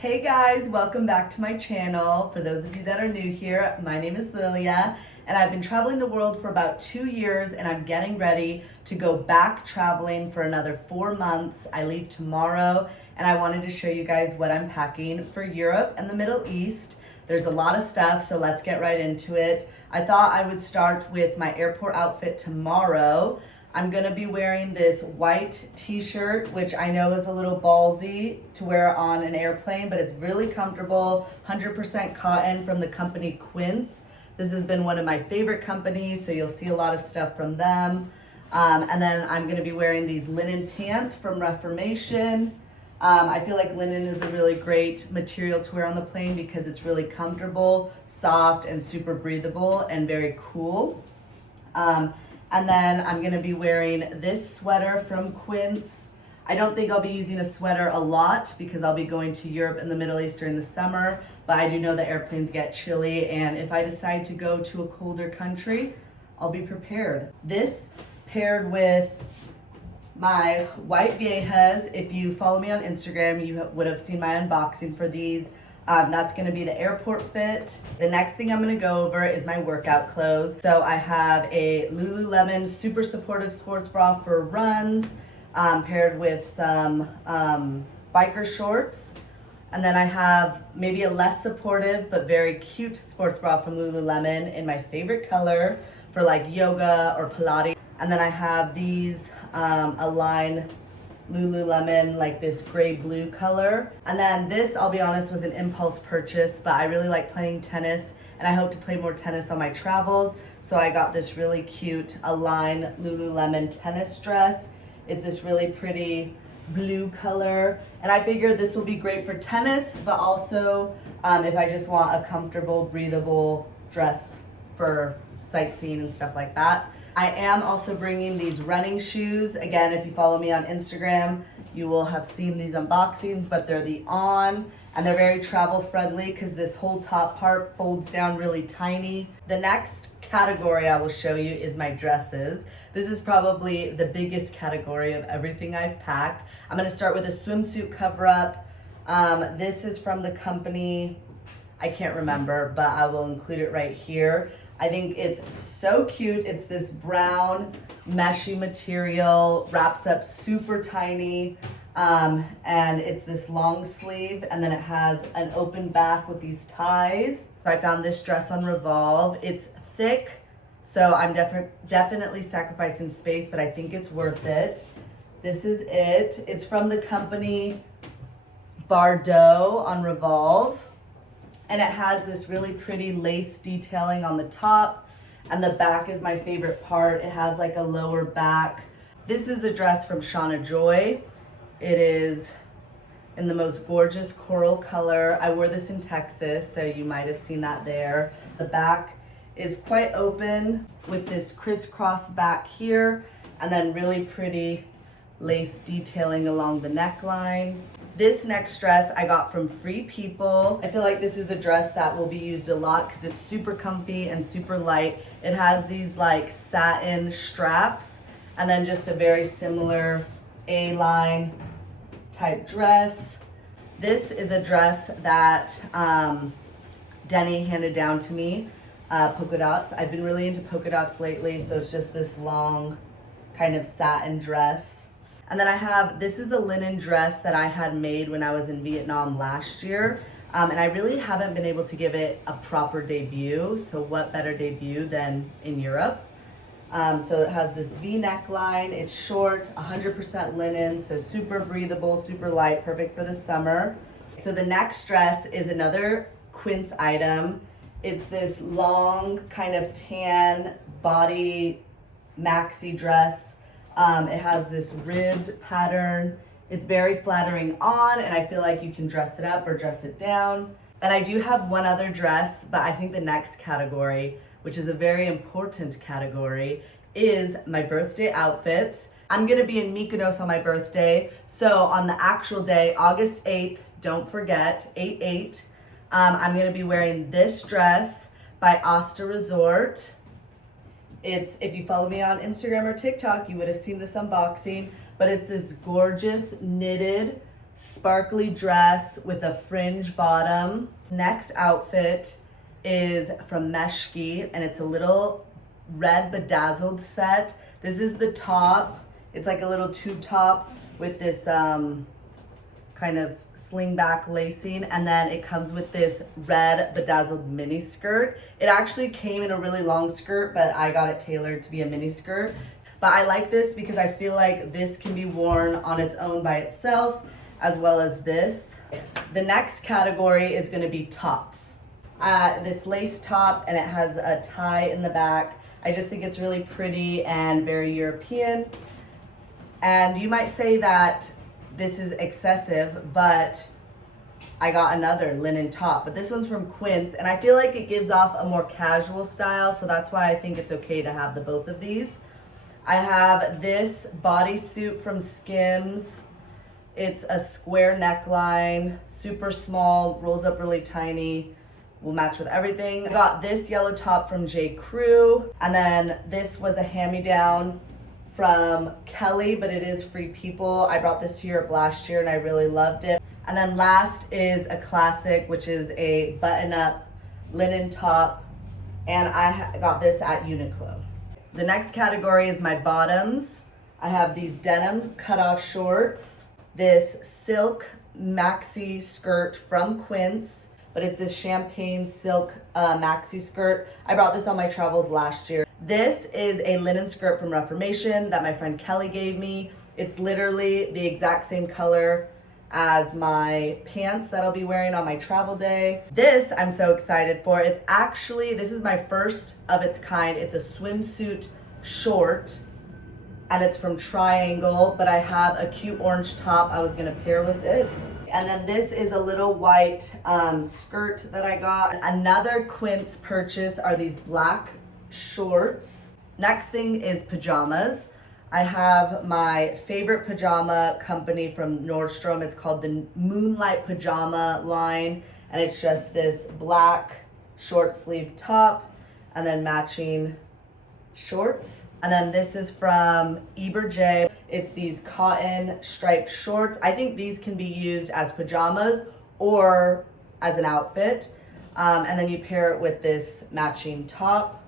Hey guys, welcome back to my channel. For those of you that are new here, my name is Lilia and I've been traveling the world for about 2 years and I'm getting ready to go back traveling for another 4 months. I leave tomorrow and I wanted to show you guys what I'm packing for Europe and the Middle East. There's a lot of stuff, so let's get right into it. I thought I would start with my airport outfit tomorrow. I'm gonna be wearing this white t-shirt, which I know is a little ballsy to wear on an airplane, but it's really comfortable, 100% cotton from the company Quince. This has been one of my favorite companies, so you'll see a lot of stuff from them. And then I'm gonna be wearing these linen pants from Reformation. I feel like linen is a really great material to wear on the plane because it's really comfortable, soft, and super breathable and very cool. And then I'm gonna be wearing this sweater from Quince. I don't think I'll be using a sweater a lot because I'll be going to Europe and the Middle East during the summer, but I do know that airplanes get chilly, and if I decide to go to a colder country, I'll be prepared. This paired with my white Vejas. If you follow me on Instagram, you would have seen my unboxing for these. That's gonna be the airport fit. The next thing I'm gonna go over is my workout clothes. So I have a Lululemon super supportive sports bra for runs, paired with some biker shorts. And then I have maybe a less supportive but very cute sports bra from Lululemon in my favorite color for like yoga or Pilates. And then I have these Align Lululemon, like this gray blue color. And then this, I'll be honest, was an impulse purchase, but I really like playing tennis and I hope to play more tennis on my travels. So I got this really cute Align Lululemon tennis dress. It's this really pretty blue color. And I figured this will be great for tennis, but also if I just want a comfortable, breathable dress for sightseeing and stuff like that. I am also bringing these running shoes. Again, if you follow me on Instagram, you will have seen these unboxings, but they're the On, and they're very travel friendly because this whole top part folds down really tiny. The next category I will show you is my dresses. This is probably the biggest category of everything I've packed. I'm gonna start with a swimsuit cover up. This is from the company, I can't remember, but I will include it right here. I think it's so cute. It's this brown meshy material, wraps up super tiny, and it's this long sleeve, and then it has an open back with these ties. So I found this dress on Revolve. It's thick, so I'm definitely sacrificing space, but I think it's worth it. This is it. It's from the company Bardot on Revolve. And it has this really pretty lace detailing on the top, and the back is my favorite part. It has like a lower back. This is a dress from Shona Joy. It is in the most gorgeous coral color. I wore this in Texas, so you might have seen that there. The back is quite open with this crisscross back here, and then really pretty lace detailing along the neckline. This next dress I got from Free People. I feel like this is a dress that will be used a lot because it's super comfy and super light. It has these like satin straps and then just a very similar A-line type dress. This is a dress that Denny handed down to me, polka dots. I've been really into polka dots lately, so it's just this long kind of satin dress. And then I have, this is a linen dress that I had made when I was in Vietnam last year. And I really haven't been able to give it a proper debut. So what better debut than in Europe? So it has this V neckline, it's short, 100% linen, so super breathable, super light, perfect for the summer. So the next dress is another Quince item. It's this long kind of tan body maxi dress. It has this ribbed pattern. It's very flattering on, and I feel like you can dress it up or dress it down. And I do have one other dress, but I think the next category, which is a very important category, is my birthday outfits. I'm gonna be in Mykonos on my birthday, so on the actual day, August 8th, don't forget, 8/8, I'm gonna be wearing this dress by Asta Resort. It's, if you follow me on Instagram or TikTok, you would have seen this unboxing, but it's this gorgeous knitted sparkly dress with a fringe bottom. Next outfit is from Meshki, and it's a little red bedazzled set. This is the top. It's like a little tube top with this kind of sling back lacing, and then it comes with this red bedazzled mini skirt. It actually came in a really long skirt, but I got it tailored to be a mini skirt. But I like this because I feel like this can be worn on its own by itself, as well as this. The next category is gonna be tops. This lace top, and it has a tie in the back. I just think it's really pretty and very European. And you might say that this is excessive, but I got another linen top, but this one's from Quince, and I feel like it gives off a more casual style, so that's why I think it's okay to have the both of these. I have this bodysuit from Skims. It's a square neckline, super small, rolls up really tiny, will match with everything. I got this yellow top from J. Crew, and then this was a hand-me-down from Kelly, but it is Free People. I brought this to Europe last year and I really loved it. And then last is a classic, which is a button-up linen top, and I got this at Uniqlo. The next category is my bottoms. I have these denim cutoff shorts, this silk maxi skirt from Quince, but it's this champagne silk maxi skirt. I brought this on my travels last year. This is a linen skirt from Reformation that my friend Kelly gave me. It's literally the exact same color as my pants that I'll be wearing on my travel day. This I'm so excited for. It's actually, this is my first of its kind. It's a swimsuit short, and it's from Triangle, but I have a cute orange top I was gonna pair with it. And then this is a little white skirt that I got. Another Quince purchase are these black shorts. Next thing is pajamas. I have my favorite pajama company from Nordstrom. It's called the Moonlight Pajama line, and it's just this black short sleeve top and then matching shorts. And then this is from J. It's these cotton striped shorts. I think these can be used as pajamas or as an outfit. And then you pair it with this matching top.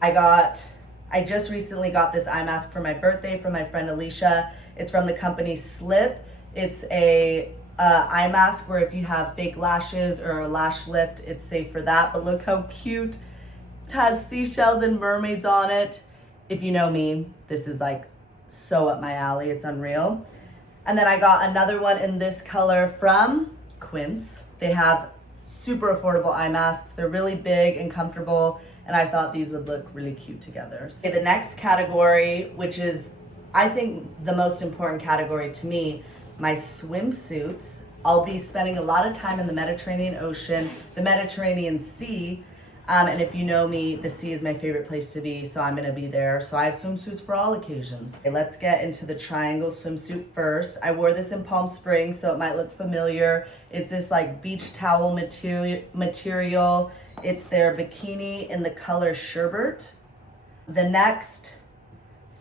I just recently got this eye mask for my birthday from my friend Alicia. It's from the company Slip. It's a eye mask where if you have fake lashes or a lash lift, it's safe for that. But look how cute. It has seashells and mermaids on it. If you know me, this is like so up my alley. It's unreal. And then I got another one in this color from Quince. They have super affordable eye masks. They're really big and comfortable, and I thought these would look really cute together. So the next category, which is I think the most important category to me, my swimsuits. I'll be spending a lot of time in the Mediterranean Ocean, the Mediterranean Sea, and if you know me, the sea is my favorite place to be, so I'm gonna be there. So I have swimsuits for all occasions. Okay, let's get into the Triangle swimsuit first. I wore this in Palm Springs, so it might look familiar. It's this like beach towel material. It's their bikini in the color sherbet. The next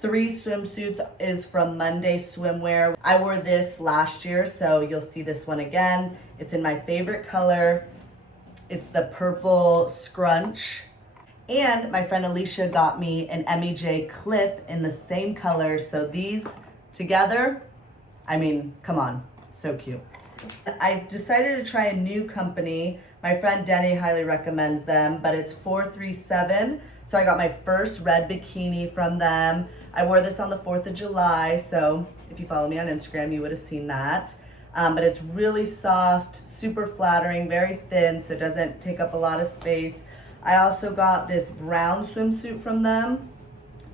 3 swimsuits is from Monday Swimwear. I wore this last year, so you'll see this one again. It's in my favorite color. It's the purple scrunch. And my friend Alicia got me an MEJ clip in the same color. So these together, I mean, come on, so cute. I decided to try a new company. My friend Denny highly recommends them, but it's 437. So I got my first red bikini from them. I wore this on the 4th of July, so if you follow me on Instagram, you would have seen that. But it's really soft, super flattering, very thin, so it doesn't take up a lot of space. I also got this brown swimsuit from them.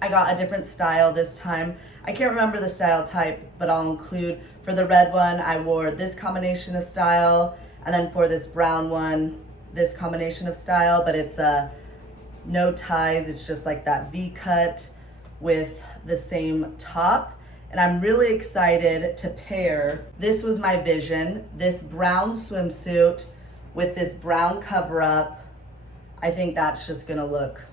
I got a different style this time. I can't remember the style type, but I'll include, for the red one, I wore this combination of style, and then for this brown one, this combination of style, but it's no ties, it's just like that V-cut with the same top. And I'm really excited to pair, this was my vision, this brown swimsuit with this brown cover up. I think that's just gonna look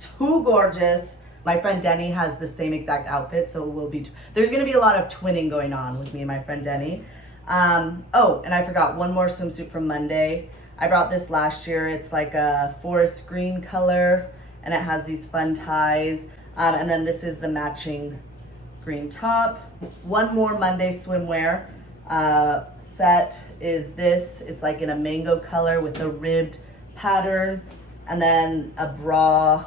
too gorgeous. My friend Denny has the same exact outfit, so it will be, there's gonna be a lot of twinning going on with me and my friend Denny. Oh, and I forgot one more swimsuit from Monday. I brought this last year. It's like a forest green color and it has these fun ties. And then this is the matching green top. One more Monday swimwear set is this. It's like in a mango color with a ribbed pattern and then a bra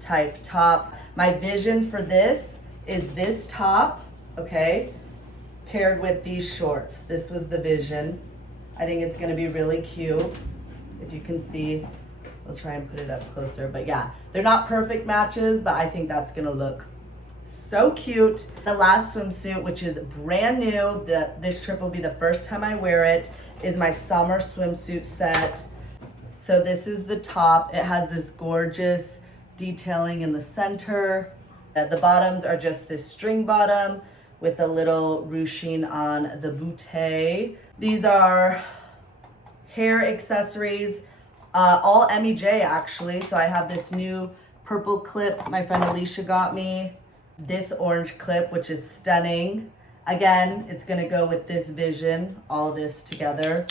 type top. My vision for this is this top, okay, paired with these shorts. This was the vision. I think it's gonna be really cute. If you can see, I'll try and put it up closer, but yeah, they're not perfect matches, but I think that's gonna look so cute. The last swimsuit, which is brand new, this trip will be the first time I wear it, is my summer swimsuit set. So this is the top. It has this gorgeous detailing in the center. The bottoms are just this string bottom with a little ruching on the bootay. These are hair accessories, all MEJ actually. So I have this new purple clip my friend Alicia got me. This orange clip, which is stunning. Again, it's gonna go with this vision, all this together.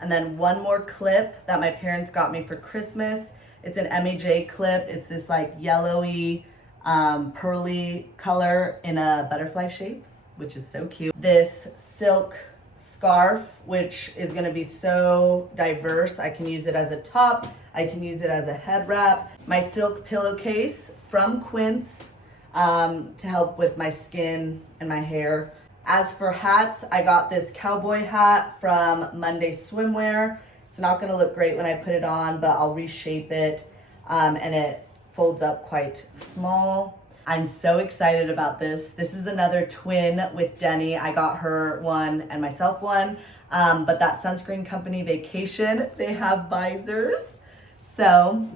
And then one more clip that my parents got me for Christmas. It's an MEJ clip. It's this like yellowy, pearly color in a butterfly shape, which is so cute. This silk scarf, which is gonna be so diverse. I can use it as a top. I can use it as a head wrap. My silk pillowcase from Quince to help with my skin and my hair. As for hats, I got this cowboy hat from Monday Swimwear. It's not gonna look great when I put it on, but I'll reshape it and it folds up quite small. I'm so excited about this. This is another twin with Denny. I got her one and myself one, but that sunscreen company Vacation, they have visors. So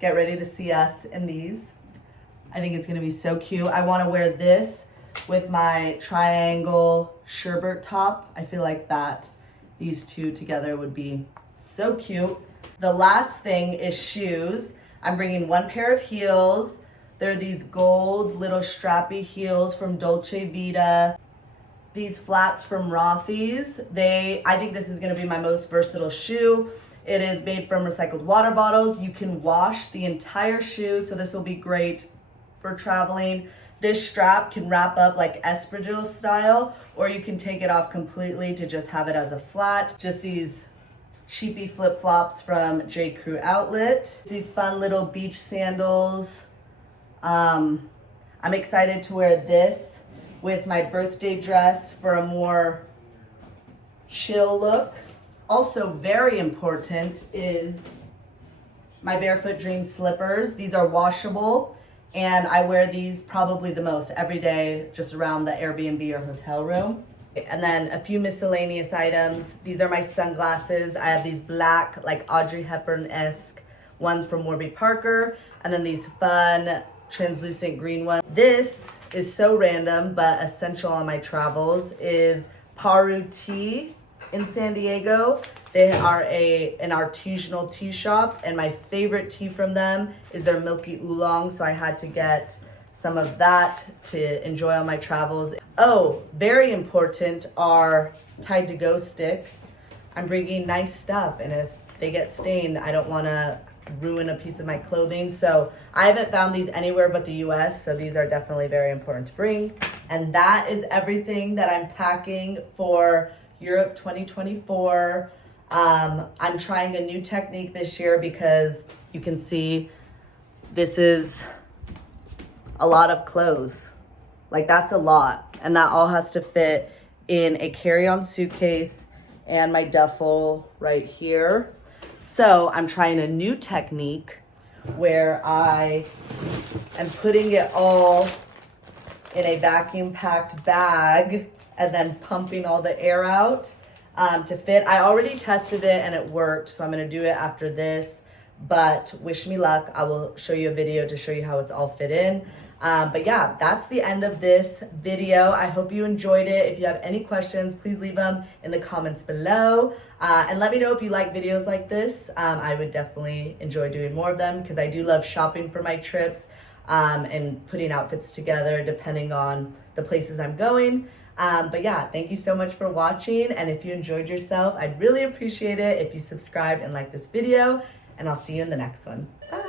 get ready to see us in these. I think it's gonna be so cute. I wanna wear this with my triangle sherbet top. I feel like these two together would be so cute. The last thing is shoes. I'm bringing one pair of heels. They're these gold little strappy heels from Dolce Vita. These flats from Rothy's. I think this is gonna be my most versatile shoe. It is made from recycled water bottles. You can wash the entire shoe, so this will be great for traveling. This strap can wrap up like espadrille style, or you can take it off completely to just have it as a flat. Just these cheapy flip-flops from J. Crew Outlet. These fun little beach sandals. I'm excited to wear this with my birthday dress for a more chill look. Also very important is my Barefoot Dream slippers. These are washable. And I wear these probably the most every day, just around the Airbnb or hotel room. And then a few miscellaneous items. These are my sunglasses. I have these black, like Audrey Hepburn-esque ones from Warby Parker. And then these fun, translucent green ones. This is so random, but essential on my travels, is Paru Tea in San Diego. They are an artisanal tea shop, and my favorite tea from them is their milky oolong, so I had to get some of that to enjoy on my travels. Oh, very important are Tide to Go sticks. I'm bringing nice stuff, and if they get stained, I don't want to ruin a piece of my clothing. So I haven't found these anywhere but the US, so these are definitely very important to bring. And that is everything that I'm packing for Europe 2024. I'm trying a new technique this year because you can see this is a lot of clothes. Like, that's a lot, and that all has to fit in a carry-on suitcase and my duffel right here. So I'm trying a new technique where I am putting it all in a vacuum packed bag and then pumping all the air out to fit. I already tested it and it worked, so I'm gonna do it after this, but wish me luck. I will show you a video to show you how it's all fit in. But yeah, that's the end of this video. I hope you enjoyed it. If you have any questions, please leave them in the comments below. And let me know if you like videos like this. I would definitely enjoy doing more of them because I do love shopping for my trips and putting outfits together depending on the places I'm going. But yeah, thank you so much for watching. And if you enjoyed yourself, I'd really appreciate it if you subscribed and liked this video. And I'll see you in the next one. Bye.